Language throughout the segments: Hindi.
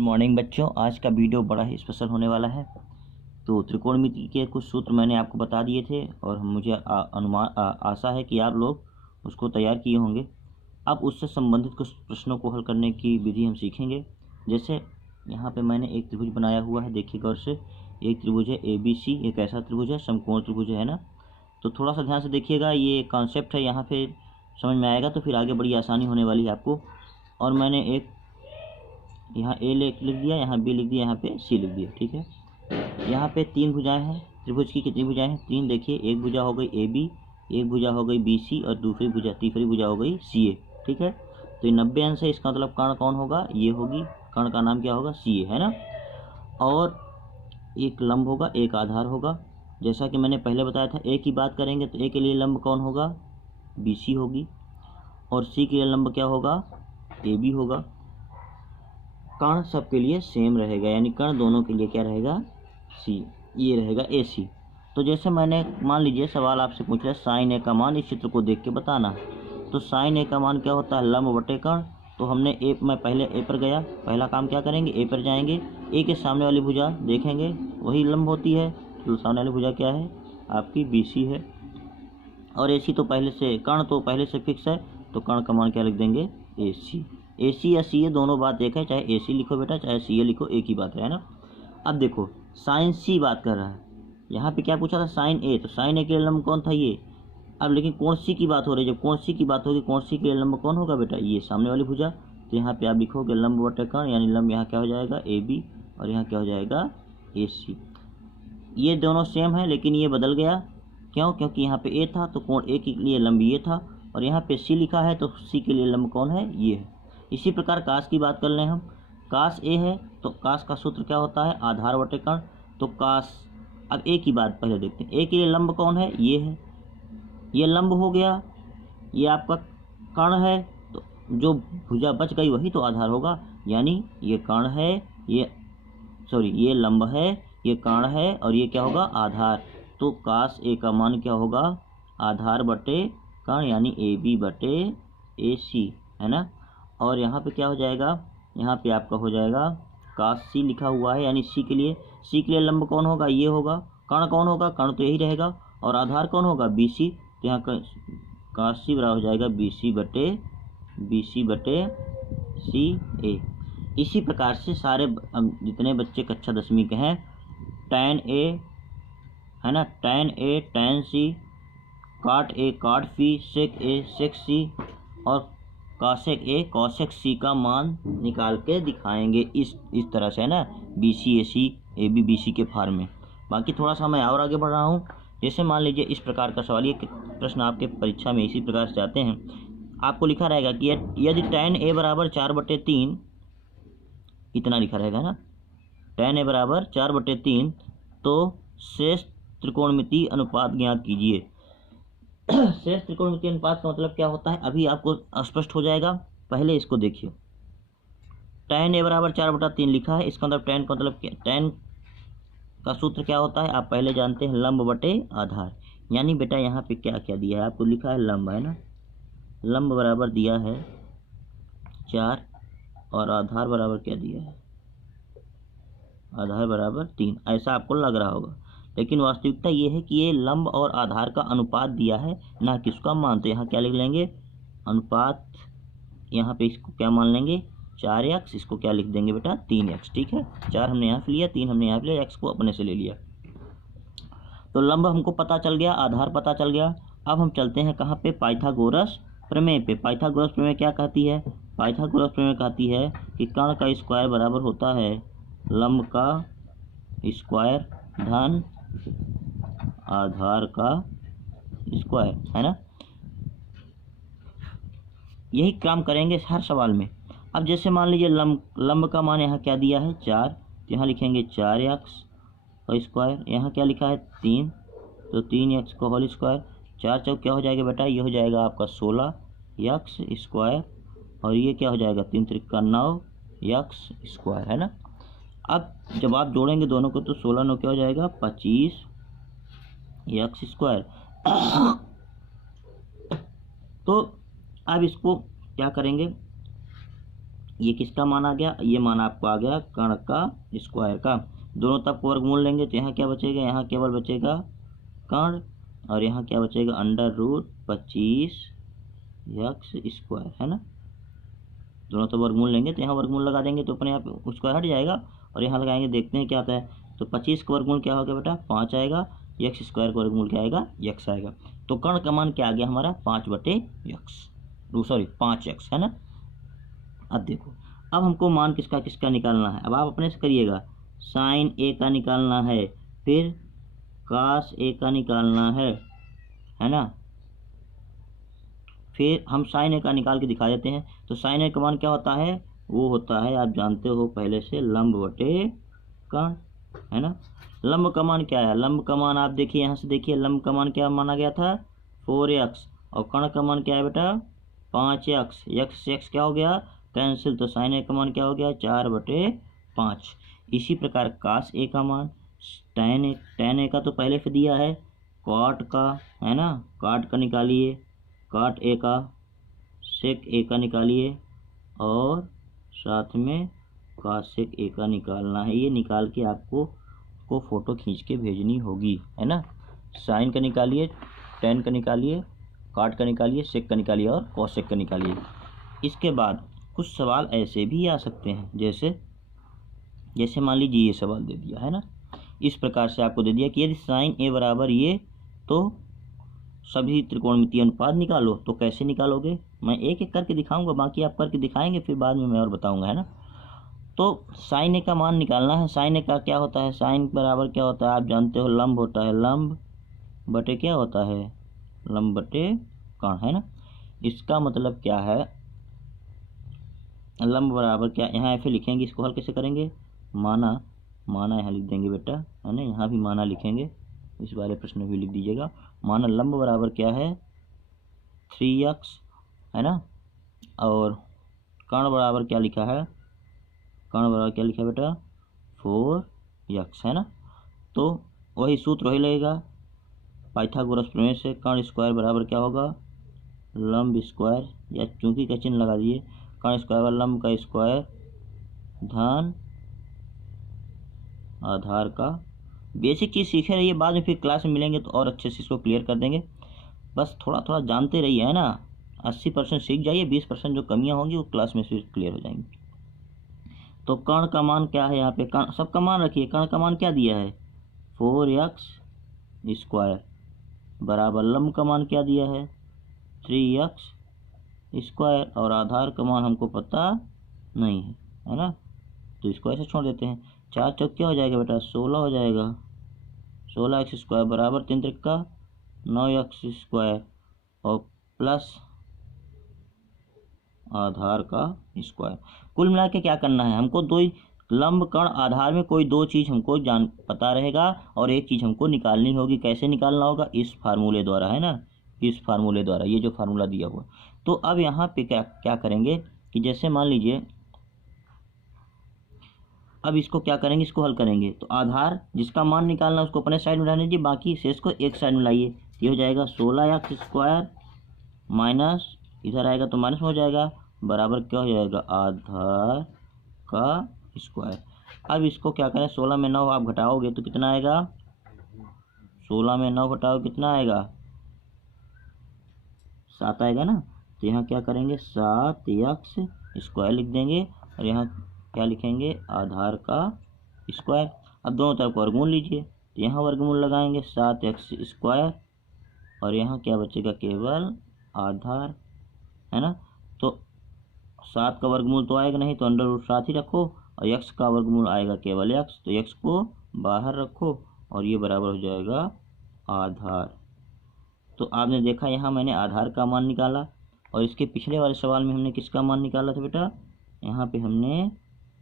मॉर्निंग बच्चों, आज का वीडियो बड़ा ही स्पेशल होने वाला है। तो त्रिकोणमिति के कुछ सूत्र मैंने आपको बता दिए थे और मुझे आशा है कि आप लोग उसको तैयार किए होंगे। अब उससे संबंधित कुछ प्रश्नों को हल करने की विधि हम सीखेंगे। जैसे यहाँ पे मैंने एक त्रिभुज बनाया हुआ है, देखिए गौर से। एक त्रिभुज है ABC, एक ऐसा त्रिभुज है, समकोण त्रिभुज है ना। तो थोड़ा सा ध्यान से देखिएगा, ये कॉन्सेप्ट है, यहाँ पे समझ में आएगा तो फिर आगे बड़ी आसानी होने वाली है आपको। और मैंने एक यहाँ A लिख दिया, यहाँ B लिख दिया, यहाँ पे C लिख दिया, ठीक है। यहाँ पे तीन भुजाएं हैं, त्रिभुज की कितनी भुजाएं हैं? तीन। देखिए, एक भुजा हो गई AB, एक भुजा हो गई BC और तीसरी भुजा हो गई CA, ठीक है। तो ये 90 अंश है, इसका मतलब कर्ण कौन होगा? ये होगी। कर्ण का नाम क्या होगा? CA, है ना। और एक लंब होगा, एक आधार होगा। जैसा कि मैंने पहले बताया था, A की बात करेंगे तो A के लिए लंब कौन होगा? BC होगी। और C के लिए लंब क्या होगा? AB होगा। कर्ण सबके लिए सेम रहेगा, यानी कर्ण दोनों के लिए क्या रहेगा? C, ये रहेगा AC। तो जैसे मैंने मान लीजिए सवाल आपसे पूछ रहा है साइन A का मान इस चित्र को देख के बताना। तो साइन A का मान क्या होता है? लंब बटे कर्ण। तो मैं पहले A पर गया, पहला काम क्या करेंगे? A पर जाएंगे, A के सामने वाली भुजा देखेंगे, वही लंब होती है। तो सामने वाली भुजा क्या है? आपकी BC है। और AC तो पहले से, कर्ण तो पहले से फिक्स है, तो कर्ण का मान क्या लिख देंगे? AC या CA दोनों बात एक है, चाहे AC लिखो बेटा, चाहे CA लिखो, एक ही बात है ना। अब देखो, साइन C बात कर रहा है, यहाँ पे क्या पूछा था? साइन A, तो साइन A के लिए लंब कौन था? ये। अब लेकिन कोण C की बात हो रही है, जब कोण C की बात होगी, कोण C के लिए लंब कौन होगा बेटा? ये सामने वाली भुजा। तो यहाँ पे आप लिखोगे लंब बटे कर्ण, यानी लंब यहाँ क्या हो जाएगा? AB, और यहाँ क्या हो जाएगा? AC। ये दोनों सेम है, लेकिन ये बदल गया। क्यों? क्योंकि यहाँ पे A था तो कोण A के लिए लंब ये था, और यहाँ पे C लिखा है तो C के लिए लंब कौन है? ये है। इसी प्रकार कास की बात कर लें हम। कास A है तो कास का सूत्र क्या होता है? आधार बटे कर्ण। तो कास, अब A की बात पहले देखते हैं। A के लिए लंब कौन है? ये है, ये लंब हो गया, ये आपका कर्ण है। तो जो भुजा बच गई वही तो आधार होगा, यानी ये कर्ण है, ये लंब है, ये कर्ण है, और ये क्या होगा? आधार। तो कास A का मान क्या होगा? आधार बटे कर्ण, यानी AB बटे AC, है ना। और यहाँ पे क्या हो जाएगा? यहाँ पे आपका हो जाएगा कास C लिखा हुआ है, यानी C के लिए लंब कौन होगा? ये होगा। कर्ण कौन होगा? कर्ण तो यही रहेगा। और आधार कौन होगा? BC। तो यहाँ कास C बराबर हो जाएगा BC बटे CA। इसी प्रकार से सारे जितने बच्चे कक्षा 10वीं के हैं, tan A, है ना, tan A tan C, cot A cot C, sec A sec C, और cosec A cosec C का मान निकाल के दिखाएंगे इस तरह से, है ना, BC AC AB BC के फॉर्म में। बाकी थोड़ा सा मैं और आगे बढ़ रहा हूँ। जैसे मान लीजिए इस प्रकार का सवाल, ये प्रश्न आपके परीक्षा में इसी प्रकार से आते हैं। आपको लिखा रहेगा कि यदि tan A बराबर 4/3, इतना लिखा रहेगा ना, tan A बराबर 4/3, तो शेष त्रिकोणमितीय अनुपात ज्ञात कीजिए। शेष त्रिकोणमितीय अनुपात का मतलब क्या होता है, अभी आपको स्पष्ट हो जाएगा। पहले इसको देखिए, tan A बराबर 4/3 लिखा है, इसका मतलब tan का मतलब क्या? tan का सूत्र क्या होता है? आप पहले जानते हैं, लंब बटे आधार। यानी बेटा यहाँ पे क्या क्या दिया है आपको? लिखा है लंब, है ना, लंब बराबर दिया है 4, और आधार बराबर क्या दिया है? आधार बराबर 3, ऐसा आपको लग रहा होगा, लेकिन वास्तविकता ये है कि ये लंब और आधार का अनुपात दिया है, ना कि इसका मान। तो यहाँ क्या लिख लेंगे? अनुपात। यहाँ पे इसको क्या मान लेंगे? 4x, इसको क्या लिख देंगे बेटा? 3x, ठीक है। 4 हमने यहाँ से लिया, 3 हमने यहाँ पे लिया, x को अपने से ले लिया। तो लंब हमको पता चल गया, आधार पता चल गया। अब हम चलते हैं कहाँ पे? पाइथागोरस प्रमेय पे। पाइथागोरस प्रमेय क्या कहती है? पाइथागोरस प्रमेय कहती है कि कर्ण का स्क्वायर बराबर होता है लंब का स्क्वायर धन आधार का स्क्वायर, है ना। यही काम करेंगे हर सवाल में। अब जैसे मान लीजिए लंब का मान यहाँ क्या दिया है? 4, तो यहाँ लिखेंगे 4x का स्क्वायर। यहाँ क्या लिखा है? 3, तो 3x का होल स्क्वायर। 4 चौक क्या हो जाएगा बेटा? ये हो जाएगा आपका 16x स्क्वायर, और ये क्या हो जाएगा? 3 त्रिका 9x स्क्वायर, है ना। अब जब आप जोड़ेंगे दोनों को तो 16 9 क्या हो जाएगा? 25x square. तो अब इसको क्या करेंगे? ये किसका मान आ गया, ये मान आपको आ गया कर्ण का स्क्वायर का। दोनों तरफ वर्गमूल लेंगे तो यहाँ क्या बचेगा, यहाँ केवल बचेगा कर्ण, और यहाँ क्या बचेगा √25x², है ना। दोनों तो वर्गमूल लेंगे तो यहाँ वर्गमूल लगा देंगे तो अपने आप स्क्वायर हट जाएगा, और यहाँ लगाएंगे देखते हैं क्या आता है। तो 25 का वर्गमूल क्या होगा बेटा 5 आएगा, x² का वर्गमूल क्या आएगा x आएगा। तो कर्ण का मान क्या आ गया हमारा 5x, है ना। अब देखो, अब हमको मान किसका किसका निकालना है, अब आप अपने से करिएगा। साइन ए का निकालना है, फिर कास ए का निकालना है ना। फिर हम साइन ए का निकाल के दिखा देते हैं। तो साइन ए का मान क्या होता है, वो होता है आप जानते हो पहले से लंब बटे कर्ण, है ना। लंब का मान क्या है, लंब का मान आप देखिए यहाँ से देखिए, लंब का मान क्या माना गया था 4x, और कर्ण का मान क्या है बेटा 5x। x क्या हो गया कैंसिल, तो साइन ए का मान क्या हो गया 4/5। इसी प्रकार कास ए का मान, टैन ए का तो पहले से दिया है, कॉट का, है ना, काट का निकालिए, काट ए का, सेक ए का निकालिए, और साथ में कासेक ए का निकालना है। ये निकाल के आपको फोटो खींच के भेजनी होगी, है ना। साइन का निकालिए, टैन का निकालिए, काट का निकालिए, सेक का निकालिए, और कॉसेक का निकालिए। इसके बाद कुछ सवाल ऐसे भी आ सकते हैं, जैसे मान लीजिए ये सवाल दे दिया है ना, इस प्रकार से आपको दे दिया कि यदि साइन ए बराबर ये, तो सभी त्रिकोणमितीय अनुपात निकालो। तो कैसे निकालोगे, मैं एक एक करके दिखाऊंगा, बाकी आप करके दिखाएंगे, फिर बाद में मैं और बताऊंगा, है ना। तो साइन ए का मान निकालना है। साइन ए का क्या होता है, साइन बराबर क्या होता है आप जानते हो, लंब होता है, लंब बटे क्या होता है, लंब बटे कर्ण, है ना। इसका मतलब क्या है, लंब बराबर क्या, यहाँ ऐसे लिखेंगे, इसको हल कैसे करेंगे, माना यहाँ लिख देंगे बेटा, है ना, यहाँ भी माना लिखेंगे, इस वाले प्रश्न में भी लिख दीजिएगा। माना लंब बराबर क्या है 3x, है ना, और कर्ण बराबर क्या लिखा है, कर्ण बराबर क्या लिखा है बेटा 4x, है ना। तो वही सूत्र वही लगेगा, पाइथागोरस प्रमेय से कर्ण स्क्वायर बराबर क्या होगा लंब स्क्वायर, या चूंकि का चिन्ह लगा दिए, कर्ण स्क्वायर व लंब का स्क्वायर धन आधार का। बेसिक चीज़ सीखे रहिए, बाद में फिर क्लास में मिलेंगे तो और अच्छे से इसको क्लियर कर देंगे। बस थोड़ा थोड़ा जानते रहिए, है ना। 80% सीख जाइए, 20% जो कमियां होंगी वो क्लास में फिर क्लियर हो जाएंगी। तो कर्ण का मान क्या है, यहाँ पे कर्ण सबका मान रखिए। कर्ण का मान क्या दिया है 4x² बराबर लंब का मान क्या दिया है 3x², और आधार का मान हमको पता नहीं है ना, तो इसको ऐसे छोड़ देते हैं। 4 चौक क्या हो जाएगा बेटा 16 हो जाएगा, 16x² बराबर 3 त्रिका 9x², और प्लस आधार का स्क्वायर। कुल मिला के क्या करना है हमको, दो लंब कर्ण आधार में कोई दो चीज़ हमको पता रहेगा, और एक चीज़ हमको निकालनी होगी। कैसे निकालना होगा, इस फार्मूले द्वारा, है ना, इस फार्मूले द्वारा, ये जो फार्मूला दिया हुआ। तो अब यहाँ पे क्या करेंगे कि जैसे मान लीजिए, अब इसको क्या करेंगे, इसको हल करेंगे। तो आधार जिसका मान निकालना है उसको अपने साइड में रहने दीजिए, बाकी शेष को एक साइड में लाइए। ये हो जाएगा 16x² माइनस इधर आएगा तो माइनस में हो जाएगा, बराबर क्या हो जाएगा आधार का स्क्वायर। अब इसको क्या करें, 16 में 9 आप घटाओगे तो कितना आएगा, 16 में 9 घटाओ कितना आएगा 7 आएगा ना। तो यहाँ क्या करेंगे 7x² लिख देंगे, और यहाँ क्या लिखेंगे आधार का स्क्वायर। अब दोनों तरफ वर्गमूल लीजिए, तो यहाँ वर्गमूल लगाएंगे 7x², और यहाँ क्या बचेगा केवल आधार, है ना। तो 7 का वर्गमूल तो आएगा नहीं, तो √7 ही रखो, और x का वर्गमूल आएगा केवल x, तो x को बाहर रखो, और ये बराबर हो जाएगा आधार। तो आपने देखा यहाँ मैंने आधार का मान निकाला, और इसके पिछले वाले सवाल में हमने किसका मान निकाला था बेटा, यहाँ पे हमने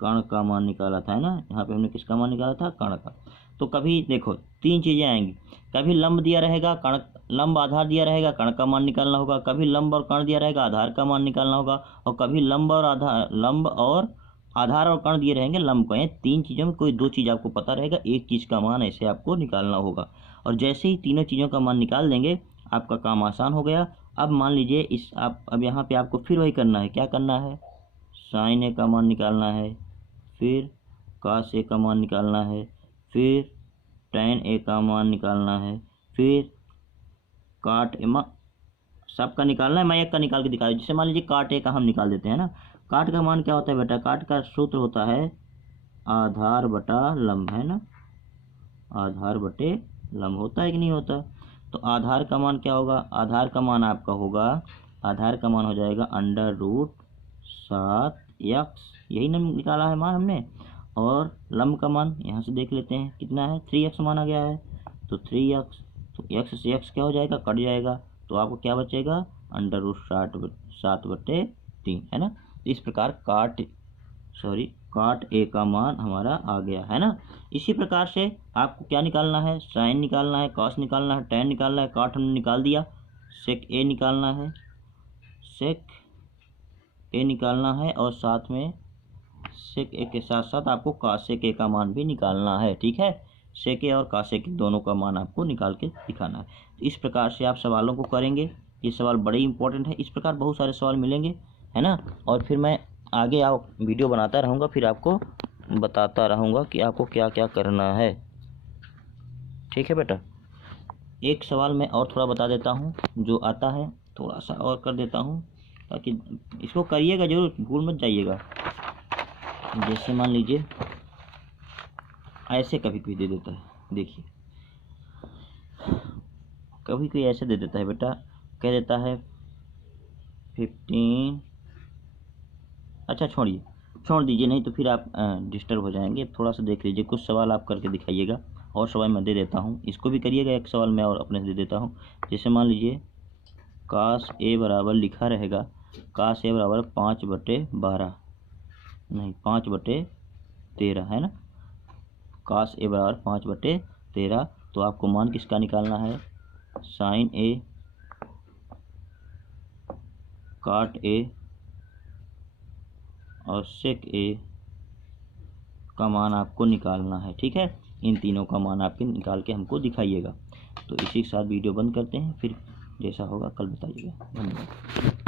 कर्ण का मान निकाला था, है ना। यहाँ पे हमने किसका मान निकाला था कर्ण का। तो कभी देखो 3 चीज़ें आएंगी, कभी लंब दिया रहेगा कर्ण, लंब आधार दिया रहेगा कर्ण का मान निकालना होगा, कभी लंब और कर्ण दिया रहेगा आधार का मान निकालना होगा, और कभी लंब और आधार और कर्ण दिए रहेंगे लंब का। ये 3 चीज़ों में कोई 2 चीज़ आपको पता रहेगा, एक चीज़ का मान ऐसे आपको निकालना होगा। और जैसे ही तीनों चीज़ों का मान निकाल देंगे आपका काम आसान हो गया। अब मान लीजिए अब यहाँ पे आपको फिर वही करना है, क्या करना है साइन ए का मान निकालना है, फिर कास ए का मान निकालना है, फिर टैन ए का मान निकालना है, फिर काट ए सबका निकालना है। मैं एक का निकाल के दिखा रहा हूँ। जैसे मान लीजिए काट ए का हम निकाल देते हैं ना। काट का मान क्या होता है बेटा? काट का सूत्र होता है आधार बटा लंब, है ना। आधार बटे लंब होता है कि नहीं होता? तो आधार का मान क्या होगा? आधार का मान आपका होगा, आधार का मान हो जाएगा √7x, यही ना निकाला है मान हमने। और लंब का मान यहाँ से देख लेते हैं कितना है, 3x माना गया है, तो 3x, तो x से x क्या हो जाएगा? कट जाएगा, तो आपको क्या बचेगा? √7/3, है ना। इस प्रकार काट ए का मान हमारा आ गया, है ना। इसी प्रकार से आपको क्या निकालना है? साइन निकालना है, कॉस निकालना है, टैन निकालना है। काट हमने निकाल दिया, सेक ए निकालना है, सेक ए निकालना है, और साथ में सेक ए के साथ साथ आपको कासेक ए का मान भी निकालना है, ठीक है। सेक ए और कासेक ए दोनों का मान आपको निकाल के दिखाना है। इस प्रकार से आप सवालों को करेंगे। ये सवाल बड़े इंपॉर्टेंट है। इस प्रकार बहुत सारे सवाल मिलेंगे, है ना। और फिर मैं आगे आप वीडियो बनाता रहूँगा, फिर आपको बताता रहूँगा कि आपको क्या क्या करना है, ठीक है बेटा। एक सवाल मैं और थोड़ा बता देता हूँ, जो आता है थोड़ा सा और कर देता हूँ, ताकि इसको करिएगा जरूर, भूल मत जाइएगा। जैसे मान लीजिए ऐसे कभी कोई दे देता है, देखिए कभी कोई ऐसे दे देता है बेटा, कह देता है 15, अच्छा छोड़ दीजिए, नहीं तो फिर आप डिस्टर्ब हो जाएंगे। थोड़ा सा देख लीजिए, कुछ सवाल आप करके दिखाइएगा। और सवाल मैं दे देता हूँ, इसको भी करिएगा। एक सवाल मैं और अपने से दे देता हूँ। जैसे मान लीजिए कास ए बराबर लिखा रहेगा, कास ए बराबर 5/12, नहीं 5/13, है ना। कास ए बराबर 5/13, तो आपको मान किसका निकालना है? साइन ए, काट ए और सेक ए का मान आपको निकालना है, ठीक है। इन तीनों का मान आपके निकाल के हमको दिखाइएगा। तो इसी के साथ वीडियो बंद करते हैं, फिर जैसा होगा कल बताइएगा। धन्यवाद।